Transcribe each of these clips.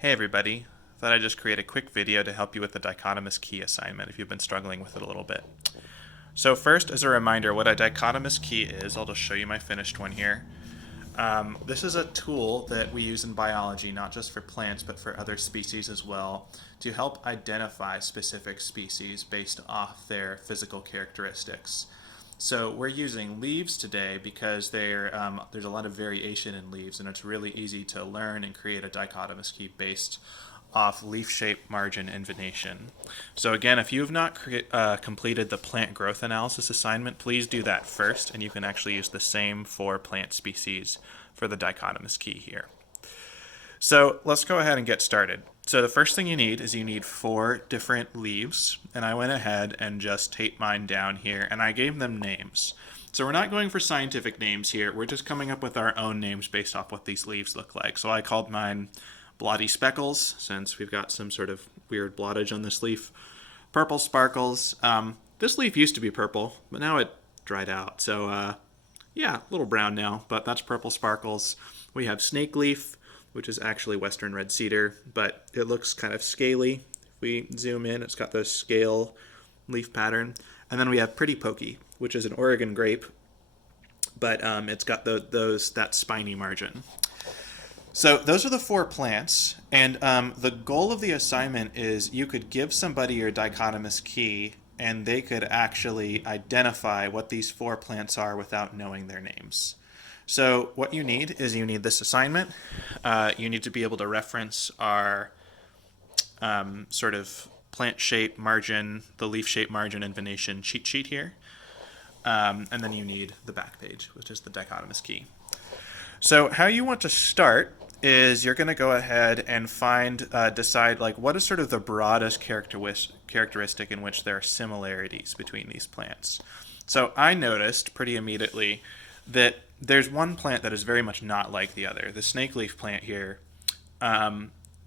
Hey everybody, thought I'd just create a quick video to help you with the dichotomous key assignment if you've been struggling with it a little bit. So first, as a reminder, what a dichotomous key is, I'll just show you my finished one here. This is a tool that we use in biology, not just for plants, but for other species as well, to help identify specific species based off their physical characteristics. So we're using leaves today because there's a lot of variation in leaves, and it's really easy to learn and create a dichotomous key based off leaf shape, margin, and venation. So again, if you have not completed the plant growth analysis assignment, please do that first, and you can actually use the same for plant species for the dichotomous key here. So let's go ahead and get started. So the first thing you need is 4 different leaves, and I went ahead and just taped mine down here, and I gave them names. So we're not going for scientific names here, we're just coming up with our own names based off what these leaves look like. So I called mine Blotty Speckles, since we've got some sort of weird blottage on this leaf. Purple Sparkles. This leaf used to be purple, but now it dried out. So yeah, a little brown now, but that's Purple Sparkles. We have Snake Leaf, which is actually Western Red Cedar, but it looks kind of scaly. If we zoom in, it's got those scale leaf pattern. And then we have Pretty Pokey, which is an Oregon grape, but it's got that spiny margin. So those are the 4 plants, and the goal of the assignment is you could give somebody your dichotomous key, and they could actually identify what these 4 plants are without knowing their names. So what you need is this assignment. You need to be able to reference our sort of plant shape, margin, the leaf shape, margin, and venation cheat sheet here. And then you need the back page, which is the dichotomous key. So how you want to start is you're going to go ahead and decide like what is sort of the broadest characteristic in which there are similarities between these plants. So I noticed pretty immediately that there's one plant that is very much not like the other. The snake leaf plant here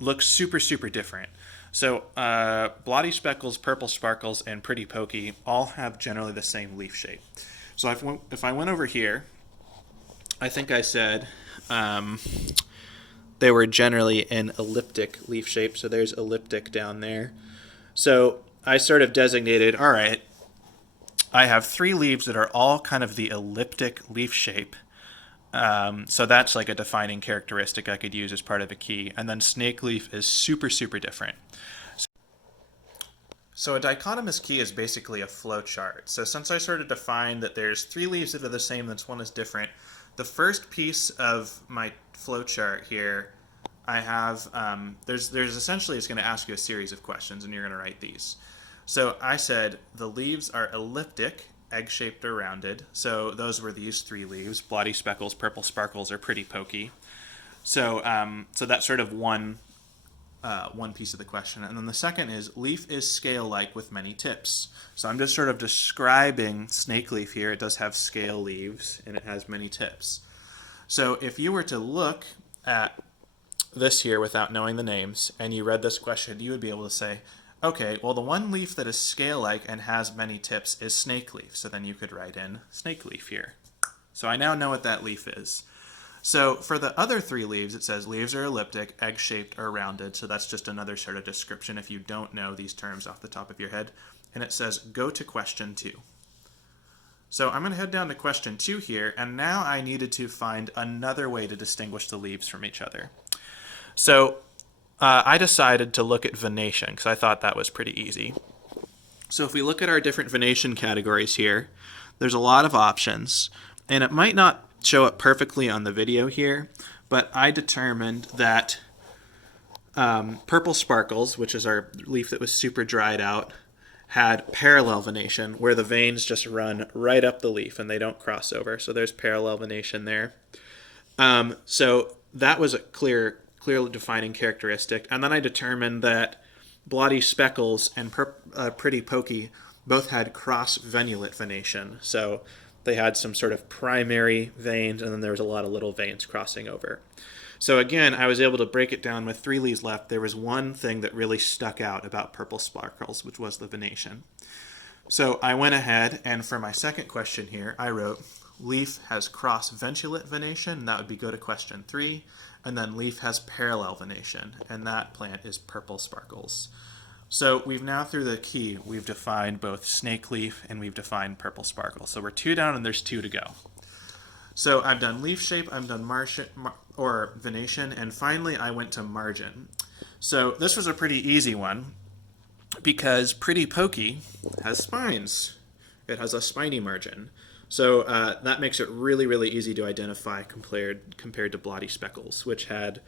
looks super different. So Blotty Speckles, Purple Sparkles, and Pretty Pokey all have generally the same leaf shape. So if I went over here, I think I said they were generally an elliptic leaf shape, so there's elliptic down there. So I sort of designated, all right, I have 3 leaves that are all kind of the elliptic leaf shape. So that's like a defining characteristic I could use as part of a key. And then snake leaf is super different. So a dichotomous key is basically a flow chart. So since I sort of defined that there's 3 leaves that are the same, that's one is different, the first piece of my flow chart here, I have, there's essentially, it's going to ask you a series of questions, and you're going to write these. So I said the leaves are elliptic, egg-shaped or rounded. So those were these 3 leaves: Blotty Speckles, Purple Sparkles, or Pretty Pokey. So so that's sort of one piece of the question. And then the second is leaf is scale-like with many tips. So I'm just sort of describing snake leaf here. It does have scale leaves, and it has many tips. So if you were to look at this here without knowing the names, and you read this question, you would be able to say, okay, well, the one leaf that is scale-like and has many tips is snake leaf. So then you could write in snake leaf here. So I now know what that leaf is. So for the other 3 leaves, it says leaves are elliptic, egg-shaped, or rounded. So that's just another sort of description if you don't know these terms off the top of your head. And it says go to question 2. So I'm going to head down to question 2 here, and now I needed to find another way to distinguish the leaves from each other. So I decided to look at venation because I thought that was pretty easy. So if we look at our different venation categories here, there's a lot of options, and it might not show up perfectly on the video here, but I determined that Purple Sparkles, which is our leaf that was super dried out, had parallel venation, where the veins just run right up the leaf and they don't cross over. So there's parallel venation there. So that was a clearly defining characteristic. And then I determined that Blotty Speckles and Pretty Pokey both had cross-venulate venation. So they had some sort of primary veins, and then there was a lot of little veins crossing over. So again, I was able to break it down with 3 leaves left. There was one thing that really stuck out about Purple Sparkles, which was the venation. So I went ahead, and for my second question here, I wrote leaf has cross-venulate venation, and that would be go to question 3. and then leaf has parallel venation, and that plant is purple sparkles. So we've now, through the key, we've defined both snake leaf and we've defined purple sparkle. So we're 2 down and there's 2 to go. So I've done leaf shape, I've done or venation, and finally I went to margin. So this was a pretty easy one because Pretty Pokey has spines. It has a spiny margin. So that makes it really, really easy to identify compared to Blotty Speckles, which had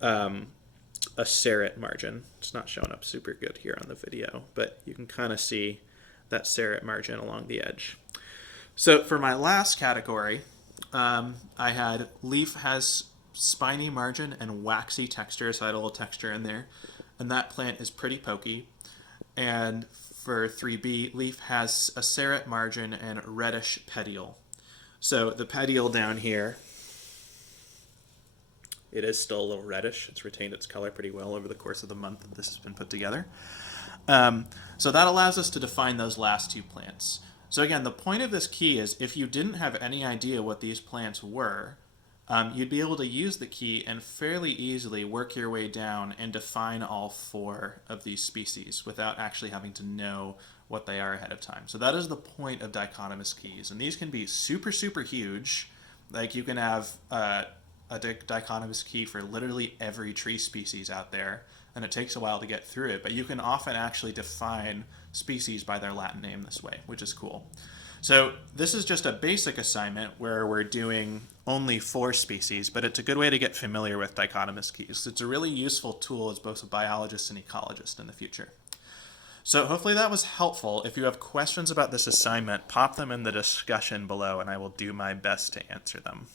a serrate margin. It's not showing up super good here on the video, but you can kind of see that serrate margin along the edge. So for my last category, I had leaf has spiny margin and waxy texture, so I had a little texture in there, and that plant is Pretty Pokey. And for 3B, leaf has a serrate margin and reddish petiole. So the petiole down here, it is still a little reddish. It's retained its color pretty well over the course of the month that this has been put together. So that allows us to define those last 2 plants. So again, the point of this key is if you didn't have any idea what these plants were, you'd be able to use the key and fairly easily work your way down and define all 4 of these species without actually having to know what they are ahead of time. So that is the point of dichotomous keys. And these can be super, super huge. Like you can have a dichotomous key for literally every tree species out there, and it takes a while to get through it, but you can often actually define species by their Latin name this way, which is cool. So this is just a basic assignment where we're doing only 4 species, but it's a good way to get familiar with dichotomous keys. It's a really useful tool as both a biologist and ecologist in the future. So hopefully that was helpful. If you have questions about this assignment, pop them in the discussion below and I will do my best to answer them.